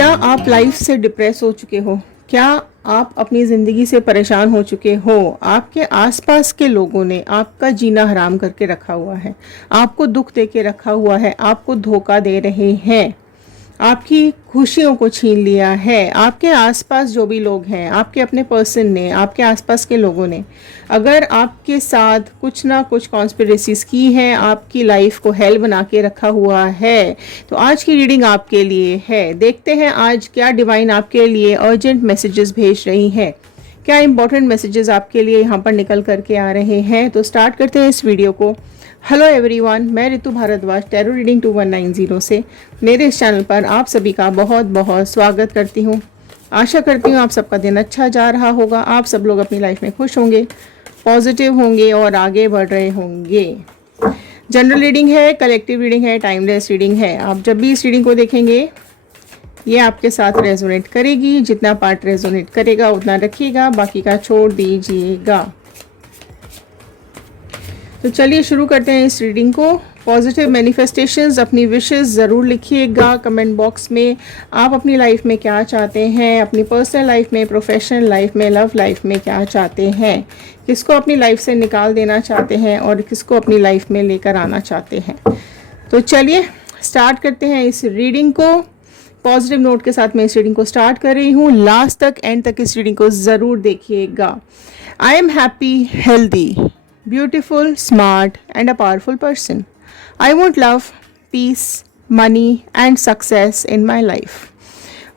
क्या आप लाइफ से डिप्रेस हो चुके हो? क्या आप अपनी ज़िंदगी से परेशान हो चुके हो? आपके आसपास के लोगों ने आपका जीना हराम करके रखा हुआ है, आपको दुख दे के रखा हुआ है, आपको धोखा दे रहे हैं, आपकी खुशियों को छीन लिया है। आपके आसपास जो भी लोग हैं, आपके अपने पर्सन ने, आपके आसपास के लोगों ने अगर आपके साथ कुछ ना कुछ कॉन्स्पिरेसीज की है, आपकी लाइफ को हेल बना के रखा हुआ है, तो आज की रीडिंग आपके लिए है। देखते हैं आज क्या डिवाइन आपके लिए अर्जेंट मैसेजेस भेज रही है, क्या इंपॉर्टेंट मैसेजेस आपके लिए यहाँ पर निकल करके आ रहे हैं। तो स्टार्ट करते हैं इस वीडियो को। हेलो एवरीवन, मैं रितु भारद्वाज टैरो रीडिंग 2190 से मेरे इस चैनल पर आप सभी का बहुत बहुत स्वागत करती हूँ। आशा करती हूँ आप सबका दिन अच्छा जा रहा होगा, आप सब लोग अपनी लाइफ में खुश होंगे, पॉजिटिव होंगे और आगे बढ़ रहे होंगे। जनरल रीडिंग है, कलेक्टिव रीडिंग है, टाइमलेस रीडिंग है। आप जब भी इस रीडिंग को देखेंगे ये आपके साथ रेजोनेट करेगी। जितना पार्ट रेजोनेट करेगा उतना रखिएगा, बाकी का छोड़ दीजिएगा। तो चलिए शुरू करते हैं इस रीडिंग को। पॉजिटिव मैनिफेस्टेशंस, अपनी विशेस ज़रूर लिखिएगा कमेंट बॉक्स में। आप अपनी लाइफ में क्या चाहते हैं, अपनी पर्सनल लाइफ में, प्रोफेशनल लाइफ में, लव लाइफ में क्या चाहते हैं, किसको अपनी लाइफ से निकाल देना चाहते हैं और किसको अपनी लाइफ में लेकर आना चाहते हैं। तो चलिए स्टार्ट करते हैं इस रीडिंग को। पॉजिटिव नोट के साथ मैं इस रीडिंग को स्टार्ट कर रही हूँ। लास्ट तक, एंड तक इस रीडिंग को ज़रूर देखिएगा। I am happy, healthy, beautiful, smart and a powerful person. I want love, peace, money and success in my life.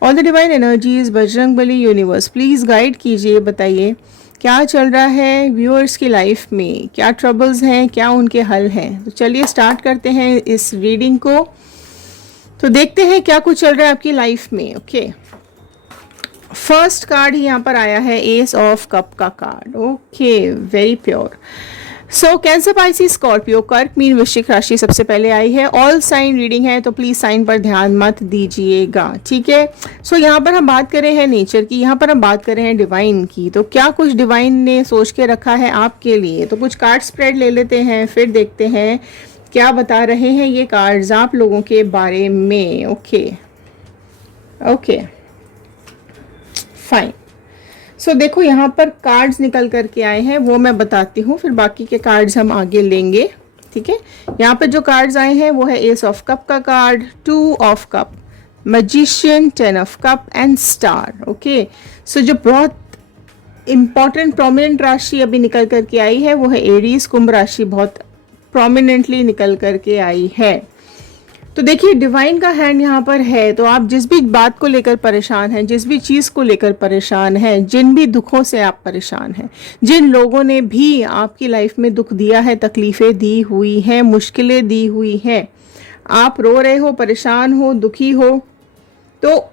All the divine energies, Bajrangbali universe please guide कीजिए। बताइए क्या चल रहा है व्यूअर्स की लाइफ में, क्या ट्रबल्स हैं, क्या उनके हल हैं। तो चलिए स्टार्ट करते हैं इस रीडिंग को। तो देखते हैं क्या कुछ चल रहा है आपकी लाइफ में। ओके, फर्स्ट कार्ड ही यहाँ पर आया है, एस ऑफ कप का card. Okay, very pure. So Cancer, Pisces, Scorpio, कर्क, मीन, वृश्चिक राशि सबसे पहले आई है। ऑल साइन रीडिंग है तो प्लीज साइन पर ध्यान मत दीजिएगा, ठीक है। सो यहाँ पर हम बात कर रहे हैं नेचर की, यहाँ पर हम बात कर रहे हैं डिवाइन की। तो क्या कुछ डिवाइन ने सोच के रखा है आपके लिए। तो कुछ कार्ड स्प्रेड ले लेते हैं, फिर देखते हैं क्या बता रहे हैं ये कार्ड्स आप लोगों के बारे में। Okay okay fine. सो देखो यहाँ पर कार्ड्स निकल करके आए हैं, वो मैं बताती हूँ, फिर बाकी के कार्ड्स हम आगे लेंगे, ठीक है। यहाँ पर जो कार्ड्स आए हैं वो है एस ऑफ कप का card, 2 of cup, magician, 10 of cup and star. Okay, so जो बहुत इंपॉर्टेंट प्रोमिनेंट राशि अभी निकल करके आई है वो है एरीज। कुंभ राशि बहुत प्रोमिनेंटली निकल करके आई है। तो देखिए डिवाइन का हैंड यहाँ पर है। तो आप जिस भी बात को लेकर परेशान हैं, जिस भी चीज़ को लेकर परेशान हैं, जिन भी दुखों से आप परेशान हैं, जिन लोगों ने भी आपकी लाइफ में दुख दिया है, तकलीफ़ें दी हुई हैं, मुश्किलें दी हुई हैं, आप रो रहे हो, परेशान हो, दुखी हो, तो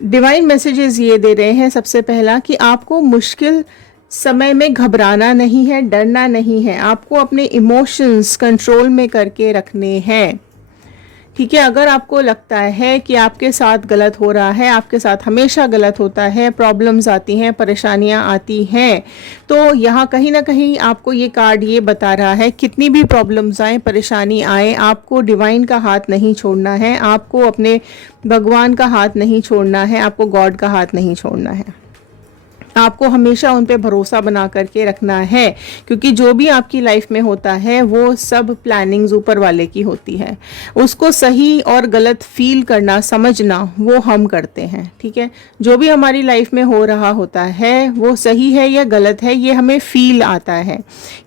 डिवाइन मैसेजेस ये दे रहे हैं सबसे पहला कि आपको मुश्किल समय में घबराना नहीं है, डरना नहीं है, आपको अपने इमोशंस कंट्रोल में करके रखने हैं, ठीक है। अगर आपको लगता है कि आपके साथ गलत हो रहा है, आपके साथ हमेशा गलत होता है, प्रॉब्लम्स आती हैं, परेशानियां आती हैं, तो यहाँ कहीं ना कहीं आपको ये कार्ड ये बता रहा है कितनी भी प्रॉब्लम्स आए, परेशानी आए, आपको डिवाइन का हाथ नहीं छोड़ना है, आपको अपने भगवान का हाथ नहीं छोड़ना है, आपको गॉड का हाथ नहीं छोड़ना है, आपको हमेशा उन पे भरोसा बना करके रखना है। क्योंकि जो भी आपकी लाइफ में होता है वो सब प्लानिंग्स ऊपर वाले की होती है। उसको सही और गलत फील करना, समझना वो हम करते हैं, ठीक है। जो भी हमारी लाइफ में हो रहा होता है वो सही है या गलत है, ये हमें फील आता है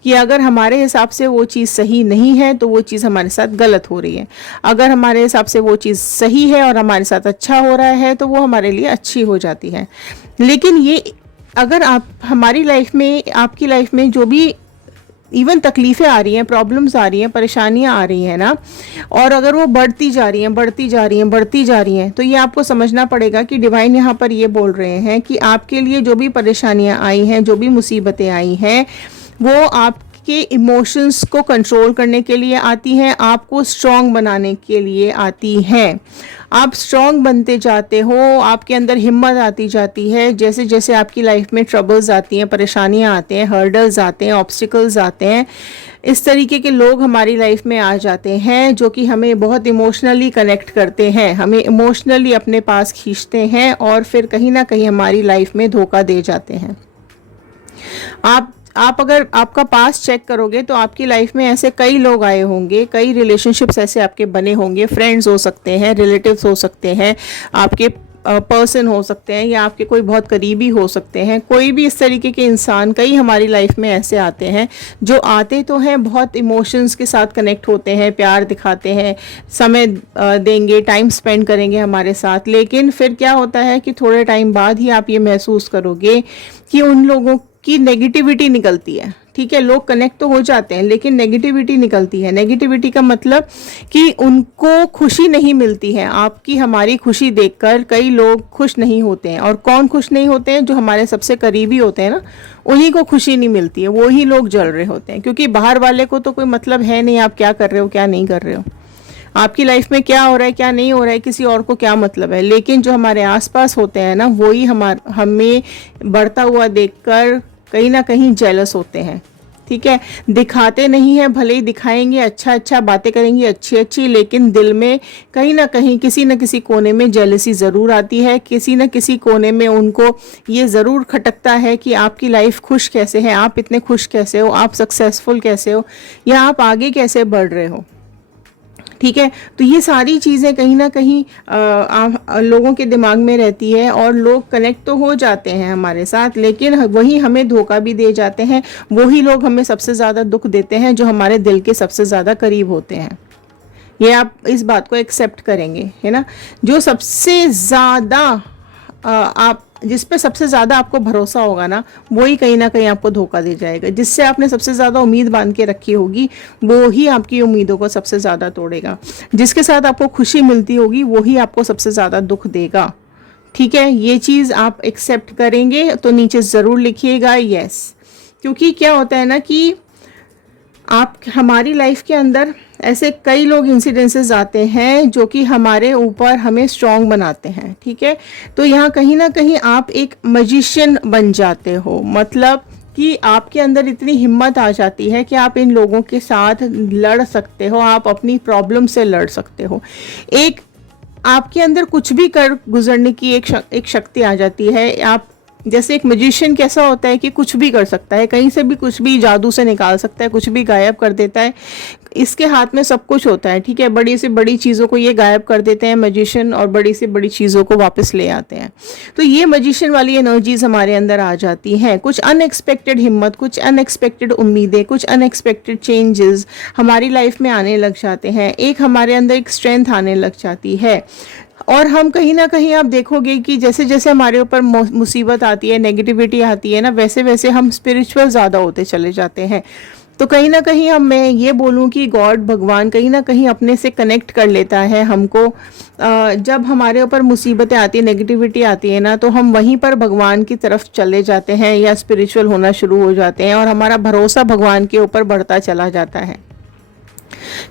कि अगर हमारे हिसाब से वो चीज़ सही नहीं है तो वो चीज़ हमारे साथ गलत हो रही है। अगर हमारे हिसाब से वो चीज़ सही है और हमारे साथ अच्छा हो रहा है तो वो हमारे लिए अच्छी हो जाती है। लेकिन ये अगर आप हमारी लाइफ में, आपकी लाइफ में जो भी इवन तकलीफ़ें आ रही हैं, प्रॉब्लम्स आ रही हैं, परेशानियां आ रही हैं ना, और अगर वो बढ़ती जा रही हैं, बढ़ती जा रही हैं, बढ़ती जा रही हैं, तो ये आपको समझना पड़ेगा कि डिवाइन यहाँ पर ये बोल रहे हैं कि आपके लिए जो भी परेशानियां आई हैं, जो भी मुसीबतें आई हैं, वो आप आपके इमोशंस को कंट्रोल करने के लिए आती हैं, आपको स्ट्रॉन्ग बनाने के लिए आती हैं। आप स्ट्रॉन्ग बनते जाते हो, आपके अंदर हिम्मत आती जाती है। जैसे जैसे आपकी लाइफ में ट्रबल्स आती हैं, परेशानियां आते हैं, हर्डल्स आते हैं, ऑब्स्टिकल्स आते हैं, इस तरीके के लोग हमारी लाइफ में आ जाते हैं जो कि हमें बहुत इमोशनली कनेक्ट करते हैं, हमें इमोशनली अपने पास खींचते हैं और फिर कहीं ना कहीं हमारी लाइफ में धोखा दे जाते हैं। आप अगर आपका पास चेक करोगे तो आपकी लाइफ में ऐसे कई लोग आए होंगे, कई रिलेशनशिप्स ऐसे आपके बने होंगे, फ्रेंड्स हो सकते हैं, रिलेटिव्स हो सकते हैं, आपके पर्सन हो सकते हैं, या आपके कोई बहुत करीबी हो सकते हैं। कोई भी इस तरीके के इंसान कई हमारी लाइफ में ऐसे आते हैं जो आते तो हैं, बहुत इमोशंस के साथ कनेक्ट होते हैं, प्यार दिखाते हैं, समय देंगे, टाइम स्पेंड करेंगे हमारे साथ, लेकिन फिर क्या होता है कि थोड़े टाइम बाद ही आप ये महसूस करोगे कि उन लोगों की नेगेटिविटी निकलती है। ठीक है, लोग कनेक्ट तो हो जाते हैं लेकिन नेगेटिविटी निकलती है। नेगेटिविटी का मतलब कि उनको खुशी नहीं मिलती है। आपकी हमारी खुशी देखकर कई लोग खुश नहीं होते हैं, और कौन खुश नहीं होते हैं? जो हमारे सबसे करीबी होते हैं ना, उन्हीं को खुशी नहीं मिलती है, वो ही लोग जल रहे होते हैं, क्योंकि बाहर वाले को तो कोई मतलब है नहीं आप क्या कर रहे हो क्या नहीं कर रहे हो, आपकी लाइफ में क्या हो रहा है क्या नहीं हो रहा है, किसी और को क्या मतलब है। लेकिन जो हमारे आसपास होते हैं ना, वही हमें बढ़ता हुआ देखकर कहीं ना कहीं जेलस होते हैं। ठीक है, दिखाते नहीं है, भले ही दिखाएंगे, अच्छा अच्छा बातें करेंगी अच्छी अच्छी, लेकिन दिल में कहीं ना कहीं किसी न किसी कोने में जेलसी ज़रूर आती है। किसी न किसी कोने में उनको ये ज़रूर खटकता है कि आपकी लाइफ खुश कैसे है, आप इतने खुश कैसे हो, आप सक्सेसफुल कैसे हो, या आप आगे कैसे बढ़ रहे हो। ठीक है, तो ये सारी चीज़ें कहीं ना कहीं लोगों के दिमाग में रहती है, और लोग कनेक्ट तो हो जाते हैं हमारे साथ, लेकिन वही हमें धोखा भी दे जाते हैं। वही लोग हमें सबसे ज़्यादा दुख देते हैं जो हमारे दिल के सबसे ज़्यादा करीब होते हैं। ये आप इस बात को एक्सेप्ट करेंगे, है ना। जो सबसे ज़्यादा आप जिस पे सबसे ज़्यादा आपको भरोसा होगा ना, वही कहीं ना कहीं आपको धोखा दे जाएगा। जिससे आपने सबसे ज़्यादा उम्मीद बांध के रखी होगी, वो ही आपकी उम्मीदों को सबसे ज़्यादा तोड़ेगा। जिसके साथ आपको खुशी मिलती होगी, वही आपको सबसे ज़्यादा दुख देगा। ठीक है, ये चीज़ आप एक्सेप्ट करेंगे तो नीचे ज़रूर लिखिएगा यस। क्योंकि क्या होता है ना कि आप हमारी लाइफ के अंदर ऐसे कई लोग इंसिडेंसेस आते हैं जो कि हमारे ऊपर हमें स्ट्रॉन्ग बनाते हैं। ठीक है, तो यहाँ कहीं ना कहीं आप एक मैजिशियन बन जाते हो, मतलब कि आपके अंदर इतनी हिम्मत आ जाती है कि आप इन लोगों के साथ लड़ सकते हो, आप अपनी प्रॉब्लम से लड़ सकते हो। एक आपके अंदर कुछ भी कर गुजरने की एक शक्ति आ जाती है। आप जैसे एक मैजिशियन कैसा होता है कि कुछ भी कर सकता है, कहीं से भी कुछ भी जादू से निकाल सकता है, कुछ भी गायब कर देता है, इसके हाथ में सब कुछ होता है। ठीक है, बड़ी से बड़ी चीज़ों को ये गायब कर देते हैं मैजिशियन, और बड़ी से बड़ी चीज़ों को वापस ले आते हैं। तो ये मैजिशियन वाली एनर्जीज हमारे अंदर आ जाती हैं। कुछ अनएक्सपेक्टेड हिम्मत, कुछ अनएक्सपेक्टेड उम्मीदें, कुछ अनएक्सपेक्टेड चेंजेस हमारी लाइफ में आने लग जाते हैं। एक हमारे अंदर एक स्ट्रेंथ आने लग जाती है, और हम कहीं ना कहीं आप देखोगे कि जैसे जैसे हमारे ऊपर मुसीबत आती है, नेगेटिविटी आती है ना, वैसे वैसे हम स्पिरिचुअल ज़्यादा होते चले जाते हैं। तो कहीं ना कहीं मैं ये बोलूँ कि गॉड, भगवान कहीं ना कहीं अपने से कनेक्ट कर लेता है हमको। जब हमारे ऊपर मुसीबतें आती है, नेगेटिविटी आती है ना, तो हम वहीं पर भगवान की तरफ चले जाते हैं या स्पिरिचुअल होना शुरू हो जाते हैं, और हमारा भरोसा भगवान के ऊपर बढ़ता चला जाता है।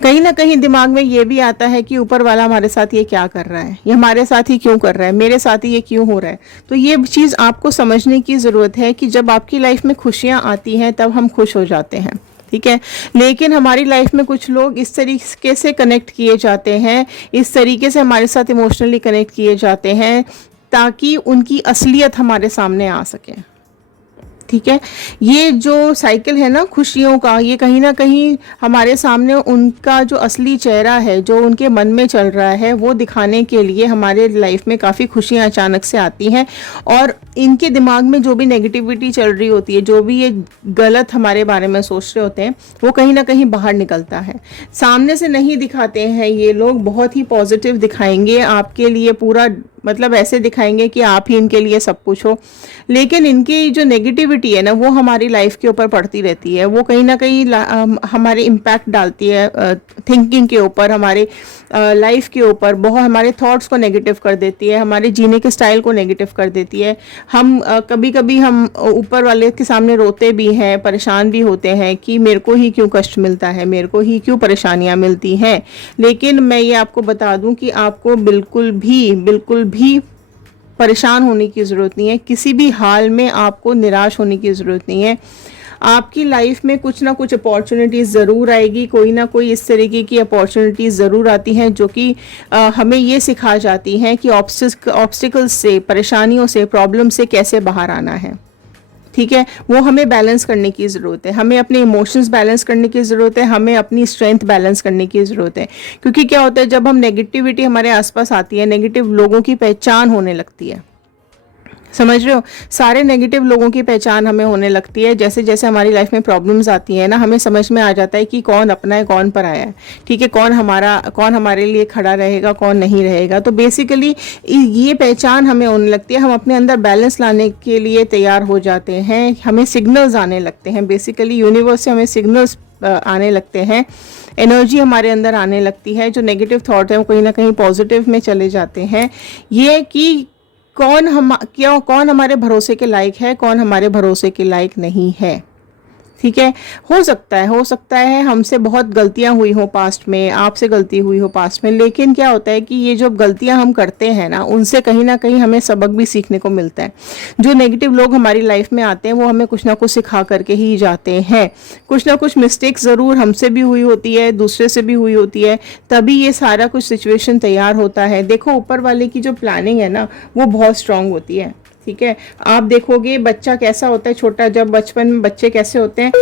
कहीं ना कहीं दिमाग में ये भी आता है कि ऊपर वाला हमारे साथ ये क्या कर रहा है, ये हमारे साथ ही क्यों कर रहा है, मेरे साथ ही ये क्यों हो रहा है। तो ये चीज़ आपको समझने की ज़रूरत है कि जब आपकी लाइफ में खुशियाँ आती हैं तब हम खुश हो जाते हैं। ठीक है, लेकिन हमारी लाइफ में कुछ लोग इस तरीके से कनेक्ट किए जाते हैं, इस तरीके से हमारे साथ इमोशनली कनेक्ट किए जाते हैं ताकि उनकी असलियत हमारे सामने आ सके। ठीक है, ये जो साइकिल है ना खुशियों का, ये कहीं ना कहीं हमारे सामने उनका जो असली चेहरा है, जो उनके मन में चल रहा है, वो दिखाने के लिए हमारे लाइफ में काफ़ी खुशियाँ अचानक से आती हैं, और इनके दिमाग में जो भी नेगेटिविटी चल रही होती है, जो भी ये गलत हमारे बारे में सोच रहे होते हैं, वो कहीं ना कहीं बाहर निकलता है। सामने से नहीं दिखाते हैं ये लोग, बहुत ही पॉजिटिव दिखाएंगे आपके लिए, पूरा मतलब ऐसे दिखाएंगे कि आप ही इनके लिए सब कुछ हो, लेकिन इनकी जो नेगेटिविटी नेगेटिविटी है ना वो हमारी लाइफ के ऊपर पड़ती रहती है, वो कहीं ना कहीं हमारे इम्पैक्ट डालती है थिंकिंग के ऊपर, हमारे लाइफ के ऊपर, बहुत हमारे थॉट्स को नेगेटिव कर देती है, हमारे जीने के स्टाइल को नेगेटिव कर देती है। हम कभी कभी हम ऊपर वाले के सामने रोते भी हैं, परेशान भी होते हैं कि मेरे को ही क्यों कष्ट मिलता है, मेरे को ही क्यों परेशानियां मिलती हैं। लेकिन मैं ये आपको बता दूं कि आपको बिल्कुल भी परेशान होने की ज़रूरत नहीं है, किसी भी हाल में आपको निराश होने की ज़रूरत नहीं है। आपकी लाइफ में कुछ ना कुछ अपॉर्चुनिटीज़ ज़रूर आएगी, कोई ना कोई इस तरीके की अपॉर्चुनिटीज़ ज़रूर आती हैं जो कि हमें ये सिखा जाती हैं कि ऑब्स्टिकल्स से, परेशानियों से, प्रॉब्लम से कैसे बाहर आना है। ठीक है, वो हमें बैलेंस करने की ज़रूरत है, हमें अपने इमोशंस बैलेंस करने की ज़रूरत है, हमें अपनी स्ट्रेंथ बैलेंस करने की ज़रूरत है। क्योंकि क्या होता है, जब हम नेगेटिविटी हमारे आसपास आती है, नेगेटिव लोगों की पहचान होने लगती है। समझ रहे हो, सारे नेगेटिव लोगों की पहचान हमें होने लगती है। जैसे जैसे हमारी लाइफ में प्रॉब्लम्स आती है ना, हमें समझ में आ जाता है कि कौन अपना है, कौन पराया है। ठीक है, कौन हमारे लिए खड़ा रहेगा, कौन नहीं रहेगा। तो बेसिकली ये पहचान हमें होने लगती है, हम अपने अंदर बैलेंस लाने के लिए तैयार हो जाते हैं, हमें सिग्नल्स आने लगते हैं। बेसिकली यूनिवर्स से हमें सिग्नल्स आने लगते हैं, एनर्जी हमारे अंदर आने लगती है, जो नेगेटिव थॉट है वो कहीं ना कहीं पॉजिटिव में चले जाते हैं। ये कि कौन हमारे भरोसे के लायक है, कौन हमारे भरोसे के लायक नहीं है। ठीक है, हो सकता है हमसे बहुत गलतियां हुई हो पास्ट में, आपसे गलती हुई हो पास्ट में, लेकिन क्या होता है कि ये जो गलतियां हम करते हैं ना, उनसे कहीं ना कहीं हमें सबक भी सीखने को मिलता है। जो नेगेटिव लोग हमारी लाइफ में आते हैं वो हमें कुछ ना कुछ सिखा करके ही जाते हैं। कुछ ना कुछ मिस्टेक्स ज़रूर हमसे भी हुई होती है, दूसरे से भी हुई होती है, तभी ये सारा कुछ सिचुएशन तैयार होता है। देखो, ऊपर वाले की जो प्लानिंग है ना वो बहुत स्ट्रांग होती है। ठीक है, आप देखोगे बच्चा कैसा होता है छोटा, जब बचपन में बच्चे कैसे होते हैं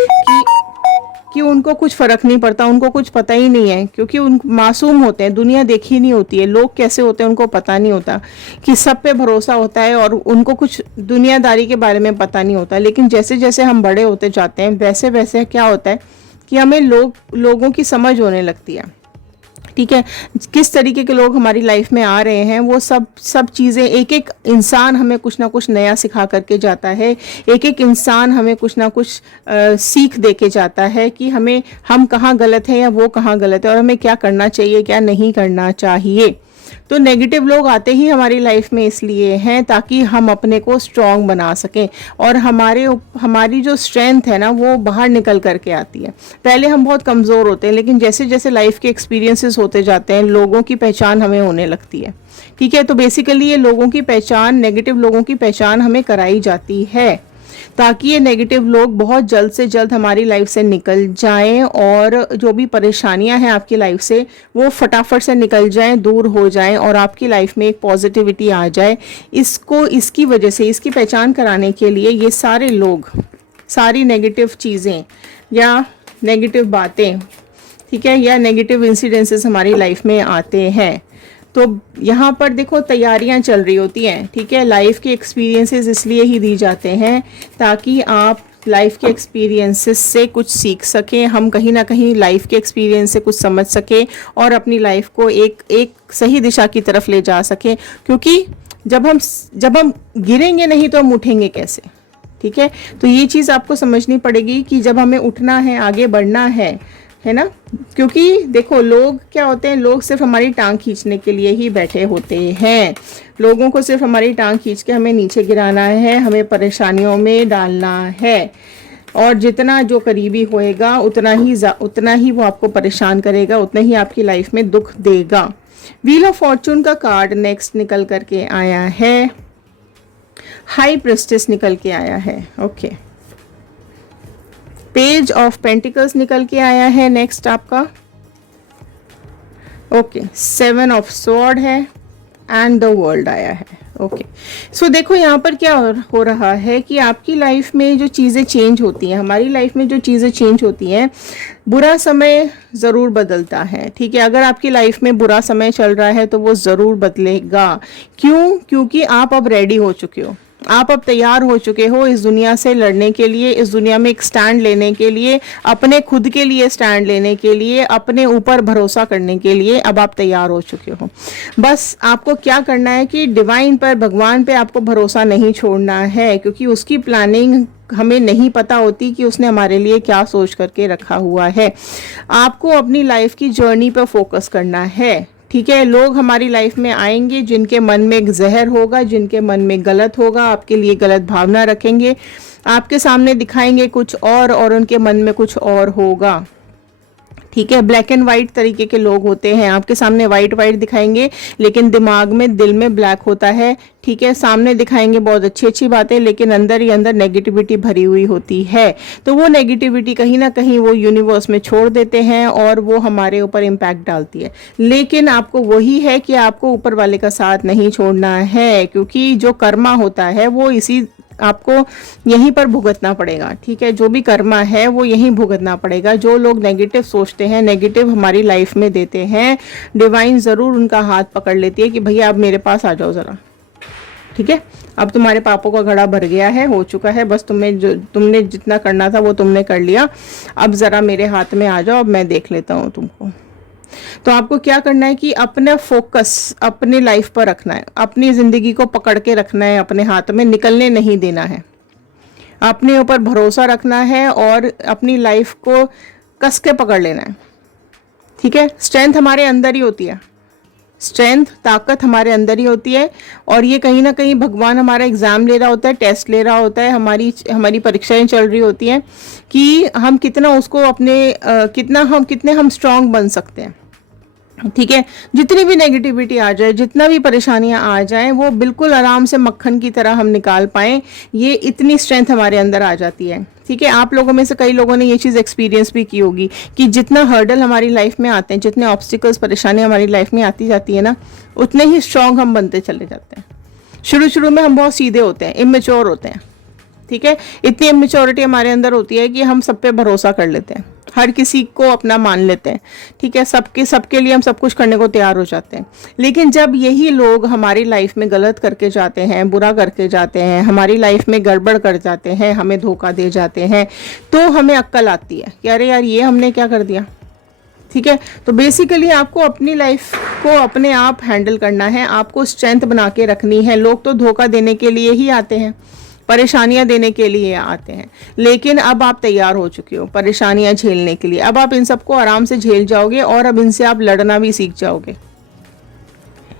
कि उनको कुछ फर्क नहीं पड़ता, उनको कुछ पता ही नहीं है, क्योंकि उन मासूम होते हैं, दुनिया देखी नहीं होती है, लोग कैसे होते हैं उनको पता नहीं होता, कि सब पे भरोसा होता है और उनको कुछ दुनियादारी के बारे में पता नहीं होता। लेकिन जैसे जैसे हम बड़े होते जाते हैं वैसे वैसे क्या होता है कि हमें लोगों की समझ होने लगती है। ठीक है, किस तरीके के लोग हमारी लाइफ में आ रहे हैं, वो सब चीज़ें, एक एक इंसान हमें कुछ ना कुछ नया सिखा करके जाता है, एक एक इंसान हमें कुछ ना कुछ सीख दे के जाता है कि हम कहाँ गलत हैं या वो कहाँ गलत है, और हमें क्या करना चाहिए, क्या नहीं करना चाहिए। तो नेगेटिव लोग आते ही हमारी लाइफ में इसलिए हैं ताकि हम अपने को स्ट्रॉन्ग बना सकें, और हमारी जो स्ट्रेंथ है ना वो बाहर निकल करके आती है। पहले हम बहुत कमज़ोर होते हैं, लेकिन जैसे जैसे लाइफ के एक्सपीरियंसेस होते जाते हैं, लोगों की पहचान हमें होने लगती है। ठीक है, तो बेसिकली ये लोगों की पहचान, नेगेटिव लोगों की पहचान हमें कराई जाती है ताकि ये नेगेटिव लोग बहुत जल्द से जल्द हमारी लाइफ से निकल जाएं, और जो भी परेशानियां हैं आपकी लाइफ से वो फटाफट से निकल जाएं, दूर हो जाएं, और आपकी लाइफ में एक पॉजिटिविटी आ जाए। इसकी वजह से, इसकी पहचान कराने के लिए ये सारे लोग, सारी नेगेटिव चीज़ें या नेगेटिव बातें, ठीक है, या नेगेटिव इंसिडेंसेस हमारी लाइफ में आते हैं। तो यहाँ पर देखो तैयारियां चल रही होती हैं। ठीक है, लाइफ के एक्सपीरियंसेस इसलिए ही दी जाते हैं ताकि आप लाइफ के एक्सपीरियंसेस से कुछ सीख सकें, हम कहीं ना कहीं लाइफ के एक्सपीरियंस से कुछ समझ सकें और अपनी लाइफ को एक सही दिशा की तरफ ले जा सकें। क्योंकि जब हम गिरेंगे नहीं तो हम उठेंगे कैसे। ठीक है, तो ये चीज़ आपको समझनी पड़ेगी कि जब हमें उठना है, आगे बढ़ना है ना। क्योंकि देखो, लोग क्या होते हैं, लोग सिर्फ हमारी टांग खींचने के लिए ही बैठे होते हैं। लोगों को सिर्फ हमारी टांग खींच के हमें नीचे गिराना है, हमें परेशानियों में डालना है, और जितना जो करीबी होएगा उतना ही वो आपको परेशान करेगा, उतना ही आपकी लाइफ में दुख देगा। व्हील ऑफ फॉर्चून का कार्ड नेक्स्ट निकल करके आया है, हाई प्रेस्टिस निकल के आया है। ओके, पेज ऑफ पेंटिकल्स निकल के आया है नेक्स्ट आपका। ओके, 7 ऑफ स्वॉर्ड है एंड द वर्ल्ड आया है। ओके, सो देखो यहाँ पर क्या हो रहा है कि आपकी लाइफ में जो चीज़ें चेंज होती हैं, हमारी लाइफ में जो चीज़ें चेंज होती हैं, बुरा समय ज़रूर बदलता है। ठीक है, अगर आपकी लाइफ में बुरा समय चल रहा है तो वो ज़रूर बदलेगा। क्यों? क्योंकि आप अब रेडी हो चुके हो, आप अब तैयार हो चुके हो इस दुनिया से लड़ने के लिए, इस दुनिया में एक स्टैंड लेने के लिए, अपने खुद के लिए स्टैंड लेने के लिए, अपने ऊपर भरोसा करने के लिए अब आप तैयार हो चुके हो। बस आपको क्या करना है कि डिवाइन पर, भगवान पे आपको भरोसा नहीं छोड़ना है, क्योंकि उसकी प्लानिंग हमें नहीं पता होती कि उसने हमारे लिए क्या सोच करके रखा हुआ है। आपको अपनी लाइफ की जर्नी पर फोकस करना है, ठीक है। लोग हमारी लाइफ में आएंगे जिनके मन में एक जहर होगा, जिनके मन में गलत होगा, आपके लिए गलत भावना रखेंगे, आपके सामने दिखाएंगे कुछ और उनके मन में कुछ और होगा, ठीक है। ब्लैक एंड वाइट तरीके के लोग होते हैं, आपके सामने वाइट वाइट दिखाएंगे लेकिन दिमाग में दिल में ब्लैक होता है, ठीक है। सामने दिखाएंगे बहुत अच्छी अच्छी बातें लेकिन अंदर ही अंदर नेगेटिविटी भरी हुई होती है। तो वो नेगेटिविटी कहीं ना कहीं वो यूनिवर्स में छोड़ देते हैं और वो हमारे ऊपर इम्पैक्ट डालती है। लेकिन आपको वही है कि आपको ऊपर वाले का साथ नहीं छोड़ना है, क्योंकि जो कर्मा होता है वो इसी आपको यहीं पर भुगतना पड़ेगा, ठीक है। जो भी कर्मा है वो यहीं भुगतना पड़ेगा। जो लोग नेगेटिव सोचते हैं, नेगेटिव हमारी लाइफ में देते हैं, डिवाइन ज़रूर उनका हाथ पकड़ लेती है कि भैया आप मेरे पास आ जाओ ज़रा, ठीक है। अब तुम्हारे पापों का घड़ा भर गया है, हो चुका है, बस तुमने जितना करना था वो तुमने कर लिया, अब ज़रा मेरे हाथ में आ जाओ, अब मैं देख लेता हूँ तुमको। तो आपको क्या करना है कि अपना फोकस अपने लाइफ पर रखना है, अपनी ज़िंदगी को पकड़ के रखना है, अपने हाथ में निकलने नहीं देना है, अपने ऊपर भरोसा रखना है और अपनी लाइफ को कस के पकड़ लेना है, ठीक है। स्ट्रेंथ हमारे अंदर ही होती है, स्ट्रेंथ ताकत हमारे अंदर ही होती है और ये कहीं ना कहीं भगवान हमारा एग्ज़ाम ले रहा होता है, टेस्ट ले रहा होता है, हमारी परीक्षाएं चल रही होती हैं कि हम कितना उसको कितने हम स्ट्रांग बन सकते हैं, ठीक है। जितनी भी नेगेटिविटी आ जाए, जितना भी परेशानियां आ जाएं, वो बिल्कुल आराम से मक्खन की तरह हम निकाल पाएं, ये इतनी स्ट्रेंथ हमारे अंदर आ जाती है, ठीक है। आप लोगों में से कई लोगों ने ये चीज़ एक्सपीरियंस भी की होगी कि जितना हर्डल हमारी लाइफ में आते हैं, जितने ऑब्स्टिकल्स परेशानियां हमारी लाइफ में आती जाती है ना, उतने ही स्ट्रांग हम बनते चले जाते हैं। शुरू शुरू में हम बहुत सीधे होते हैं, इमेच्योर होते हैं, ठीक है। इतनी इमेच्योरिटी हमारे अंदर होती है कि हम सब पे भरोसा कर लेते हैं, हर किसी को अपना मान लेते हैं, ठीक है। सबके लिए हम सब कुछ करने को तैयार हो जाते हैं। लेकिन जब यही लोग हमारी लाइफ में गलत करके जाते हैं, बुरा करके जाते हैं, हमारी लाइफ में गड़बड़ कर जाते हैं, हमें धोखा दे जाते हैं, तो हमें अक्ल आती है कि अरे यार ये हमने क्या कर दिया, ठीक है। तो बेसिकली आपको अपनी लाइफ को अपने आप हैंडल करना है, आपको स्ट्रेंथ बना के रखनी है। लोग तो धोखा देने के लिए ही आते हैं, परेशानियां देने के लिए आते हैं, लेकिन अब आप तैयार हो चुके हो परेशानियां झेलने के लिए। अब आप इन सबको आराम से झेल जाओगे और अब इनसे आप लड़ना भी सीख जाओगे,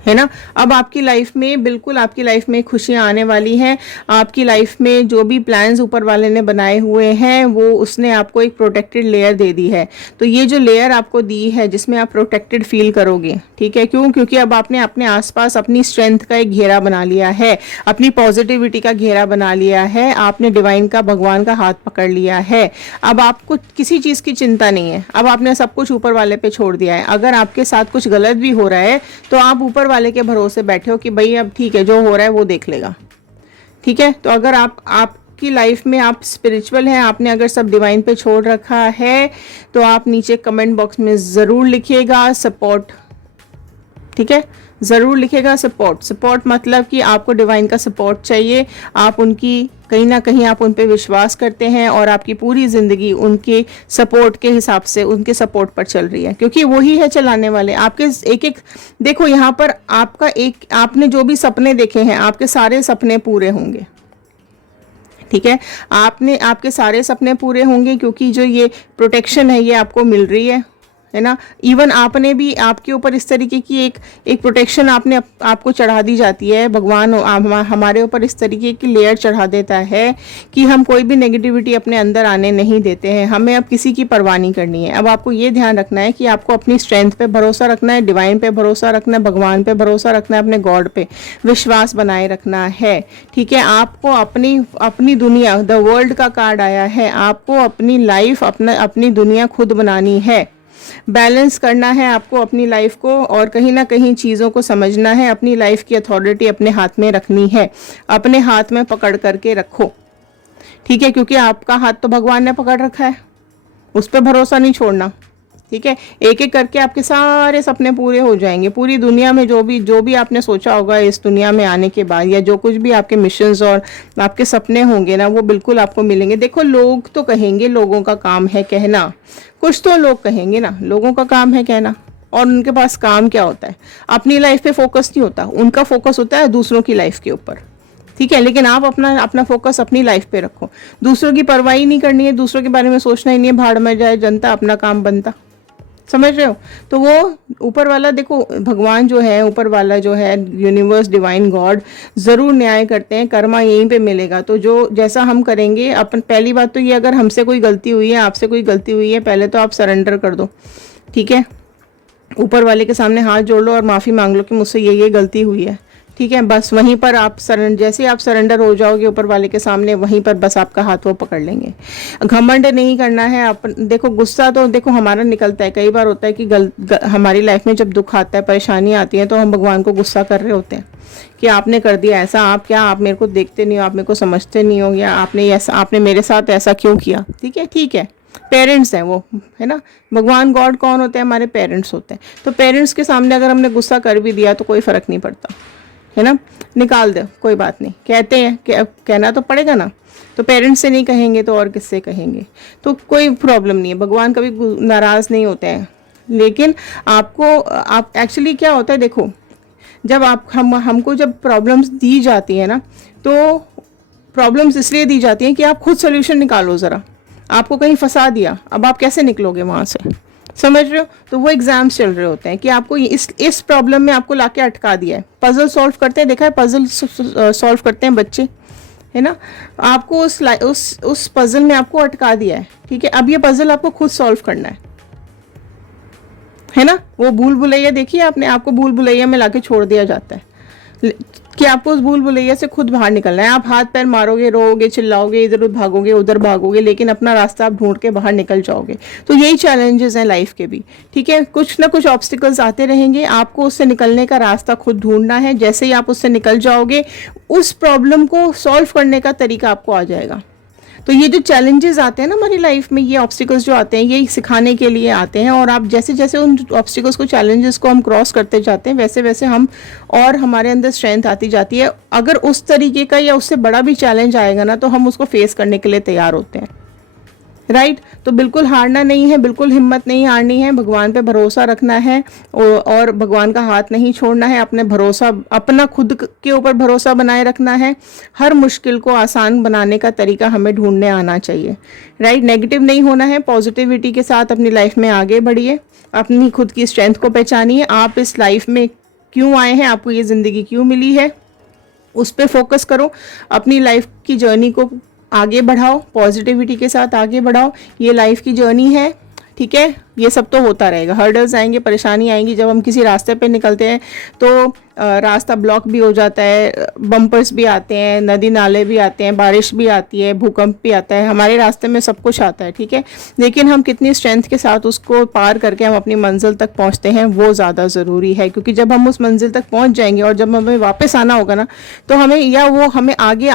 है ना। अब आपकी लाइफ में बिल्कुल आपकी लाइफ में खुशियां आने वाली हैं। आपकी लाइफ में जो भी प्लान्स ऊपर वाले ने बनाए हुए हैं वो उसने आपको एक प्रोटेक्टेड लेयर दे दी है। तो ये जो लेयर आपको दी है जिसमें आप प्रोटेक्टेड फील करोगे, ठीक है। क्यों? क्योंकि अब आपने अपने आसपास अपनी स्ट्रेंथ का एक घेरा बना लिया है, अपनी पॉजिटिविटी का घेरा बना लिया है, आपने डिवाइन का, भगवान का हाथ पकड़ लिया है। अब आपको किसी चीज़ की चिंता नहीं है, अब आपने सब कुछ ऊपर वाले पे छोड़ दिया है। अगर आपके साथ कुछ गलत भी हो रहा है तो आप ऊपर वाले के भरोसे बैठे हो कि भाई अब ठीक है, जो हो रहा है वो देख लेगा, ठीक है। तो अगर आपकी लाइफ में आप स्पिरिचुअल हैं, आपने अगर सब डिवाइन पे छोड़ रखा है, तो आप नीचे कमेंट बॉक्स में ज़रूर लिखिएगा सपोर्ट, ठीक है। ज़रूर लिखेगा सपोर्ट मतलब कि आपको डिवाइन का सपोर्ट चाहिए, आप उनकी कहीं ना कहीं आप उन पे विश्वास करते हैं और आपकी पूरी ज़िंदगी उनके सपोर्ट के हिसाब से, उनके सपोर्ट पर चल रही है, क्योंकि वही है चलाने वाले। आपके एक देखो यहाँ पर आपने जो भी सपने देखे हैं, आपके सारे सपने पूरे होंगे, ठीक है। आपके सारे सपने पूरे होंगे क्योंकि जो ये प्रोटेक्शन है ये आपको मिल रही है ना। इवन आपने भी, आपके ऊपर इस तरीके की एक प्रोटेक्शन आपको चढ़ा दी जाती है। भगवान हमारे ऊपर इस तरीके की लेयर चढ़ा देता है कि हम कोई भी नेगेटिविटी अपने अंदर आने नहीं देते हैं। हमें अब किसी की परवाह नहीं करनी है। अब आपको ये ध्यान रखना है कि आपको अपनी स्ट्रेंथ पे भरोसा रखना है, डिवाइन पे भरोसा रखना है, भगवान पे भरोसा रखना है, अपने गॉड पे विश्वास बनाए रखना है, ठीक है। आपको अपनी दुनिया, द वर्ल्ड का कार्ड आया है, आपको अपनी लाइफ, अपनी दुनिया खुद बनानी है, बैलेंस करना है आपको अपनी लाइफ को, और कहीं ना कहीं चीज़ों को समझना है। अपनी लाइफ की अथॉरिटी अपने हाथ में रखनी है, अपने हाथ में पकड़ करके रखो, ठीक है। क्योंकि आपका हाथ तो भगवान ने पकड़ रखा है, उस पर भरोसा नहीं छोड़ना, ठीक है। एक एक करके आपके सारे सपने पूरे हो जाएंगे। पूरी दुनिया में जो भी आपने सोचा होगा इस दुनिया में आने के बाद, या जो कुछ भी आपके मिशंस और आपके सपने होंगे ना, वो बिल्कुल आपको मिलेंगे। देखो, लोग तो कहेंगे, लोगों का काम है कहना, कुछ तो लोग कहेंगे ना, लोगों का काम है कहना, और उनके पास काम क्या होता है? अपनी लाइफ पे फोकस नहीं होता, उनका फोकस होता है दूसरों की लाइफ के ऊपर, ठीक है, लेकिन आप अपना फोकस अपनी लाइफ पे रखो, दूसरों की परवाह ही नहीं करनी है, दूसरों के बारे में सोचना ही नहीं है, भाड़ में जाए जनता, अपना काम बनता। समझ रहे हो? तो वो ऊपर वाला देखो, भगवान जो है, ऊपर वाला जो है, यूनिवर्स, डिवाइन गॉड ज़रूर न्याय करते हैं, कर्मा यहीं पे मिलेगा। तो जो जैसा हम करेंगे अपन, पहली बात तो ये, अगर हमसे कोई गलती हुई है, आपसे कोई गलती हुई है, पहले तो आप सरेंडर कर दो। ठीक है, ऊपर वाले के सामने हाथ जोड़ लो और माफ़ी मांग लो कि मुझसे ये गलती हुई है। ठीक है, बस वहीं पर आप जैसे आप सरेंडर हो जाओगे ऊपर वाले के सामने, वहीं पर बस आपका हाथ वो पकड़ लेंगे। घमंड नहीं करना है। देखो गुस्सा तो देखो हमारा निकलता है, कई बार होता है कि हमारी लाइफ में जब दुख आता है, परेशानी आती है, तो हम भगवान को गुस्सा कर रहे होते हैं कि आपने कर दिया ऐसा, आप मेरे को देखते नहीं हो, आप मेरे को समझते नहीं हो, या आपने मेरे साथ ऐसा क्यों किया। ठीक है, पेरेंट्स हैं वो, है ना। भगवान गॉड कौन होते हैं? हमारे पेरेंट्स होते हैं। तो पेरेंट्स के सामने अगर हमने गुस्सा कर भी दिया तो कोई फ़र्क नहीं पड़ता, है ना, निकाल दो, कोई बात नहीं। कहते हैं कहना तो पड़ेगा ना, तो पेरेंट्स से नहीं कहेंगे तो और किससे कहेंगे, तो कोई प्रॉब्लम नहीं है। भगवान कभी नाराज़ नहीं होते हैं। लेकिन आप एक्चुअली क्या होता है, देखो जब हमको जब प्रॉब्लम्स दी जाती है ना, तो प्रॉब्लम्स इसलिए दी जाती हैं कि आप खुद सोल्यूशन निकालो। ज़रा आपको कहीं फंसा दिया, अब आप कैसे निकलोगे वहाँ से? समझ रहे हो? तो वो एग्जाम्स चल रहे होते हैं कि आपको इस प्रॉब्लम में आपको लाके अटका दिया है। पजल सॉल्व करते हैं, देखा है पजल सॉल्व करते हैं बच्चे, है ना। आपको उस पजल में आपको अटका दिया है। ठीक है, अब ये पजल आपको खुद सॉल्व करना है ना। वो भूल भुलैया देखिए आपने, आपको भूल भुलैया में लाके छोड़ दिया जाता है कि आपको उस भूल भुलैया से खुद बाहर निकलना है। आप हाथ पैर मारोगे, रोओगे, चिल्लाओगे, इधर उधर भागोगे, उधर भागोगे, लेकिन अपना रास्ता आप ढूंढ के बाहर निकल जाओगे। तो यही चैलेंजेस हैं लाइफ के भी। ठीक है, कुछ ना कुछ ऑब्स्टिकल्स आते रहेंगे, आपको उससे निकलने का रास्ता खुद ढूंढना है। जैसे ही आप उससे निकल जाओगे, उस प्रॉब्लम को सॉल्व करने का तरीका आपको आ जाएगा। तो ये जो चैलेंजेस आते हैं ना हमारी लाइफ में, ये ऑब्स्टिकल्स जो आते हैं, ये सिखाने के लिए आते हैं। और आप जैसे जैसे उन ऑब्स्टिकल्स को, चैलेंजेस को हम क्रॉस करते जाते हैं, वैसे वैसे हम और हमारे अंदर स्ट्रेंथ आती जाती है। अगर उस तरीके का या उससे बड़ा भी चैलेंज आएगा ना, तो हम उसको फेस करने के लिए तैयार होते हैं। राइट, तो बिल्कुल हारना नहीं है, बिल्कुल हिम्मत नहीं हारनी है, भगवान पे भरोसा रखना है और भगवान का हाथ नहीं छोड़ना है। अपना खुद के ऊपर भरोसा बनाए रखना है। हर मुश्किल को आसान बनाने का तरीका हमें ढूंढने आना चाहिए। राइट, नेगेटिव नहीं होना है, पॉजिटिविटी के साथ अपनी लाइफ में आगे बढ़िए, अपनी खुद की स्ट्रेंथ को पहचानिए। आप इस लाइफ में क्यों आए हैं, आपको ये ज़िंदगी क्यों मिली है, उस पर फोकस करो। अपनी लाइफ की जर्नी को आगे बढ़ाओ, पॉजिटिविटी के साथ आगे बढ़ाओ। ये लाइफ की जर्नी है। ठीक है, ये सब तो होता रहेगा, हर्डल्स आएंगे, परेशानी आएंगी। जब हम किसी रास्ते पे निकलते हैं तो रास्ता ब्लॉक भी हो जाता है, बम्पर्स भी आते हैं, नदी नाले भी आते हैं, बारिश भी आती है, भूकंप भी आता है, हमारे रास्ते में सब कुछ आता है। ठीक है, लेकिन हम कितनी स्ट्रेंथ के साथ उसको पार करके हम अपनी मंजिल तक पहुंचते हैं, वो ज़्यादा ज़रूरी है। क्योंकि जब हम उस मंजिल तक पहुंच जाएंगे और जब हमें वापस आना होगा ना, तो हमें आगे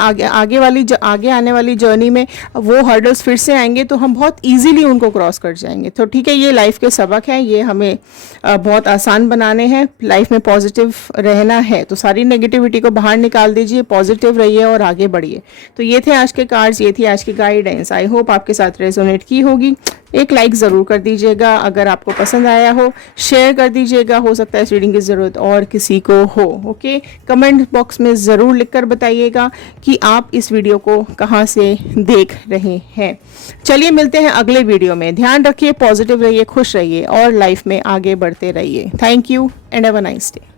आने वाली जर्नी में वो हर्डल्स फिर से आएंगे, तो हम बहुत ईजिली उनको क्रॉस कर जाएंगे। तो ठीक है, ये लाइफ के सबक हैं, ये हमें बहुत आसान बनाने हैं। लाइफ में पॉजिटिव रहना है तो सारी नेगेटिविटी को बाहर निकाल दीजिए, पॉजिटिव रहिए और आगे बढ़िए। तो ये थे आज के कार्ड्स, ये थी आज की गाइडेंस। आई होप आपके साथ रेजोनेट की होगी। एक लाइक ज़रूर कर दीजिएगा अगर आपको पसंद आया हो, शेयर कर दीजिएगा, हो सकता है इस रीडिंग की ज़रूरत और किसी को हो। ओके, कमेंट बॉक्स में ज़रूर लिखकर बताइएगा कि आप इस वीडियो को कहाँ से देख रहे हैं। चलिए मिलते हैं अगले वीडियो में। ध्यान रखिए, पॉजिटिव रहिए, खुश रहिए और लाइफ में आगे बढ़ते रहिए। Thank you and have a nice day.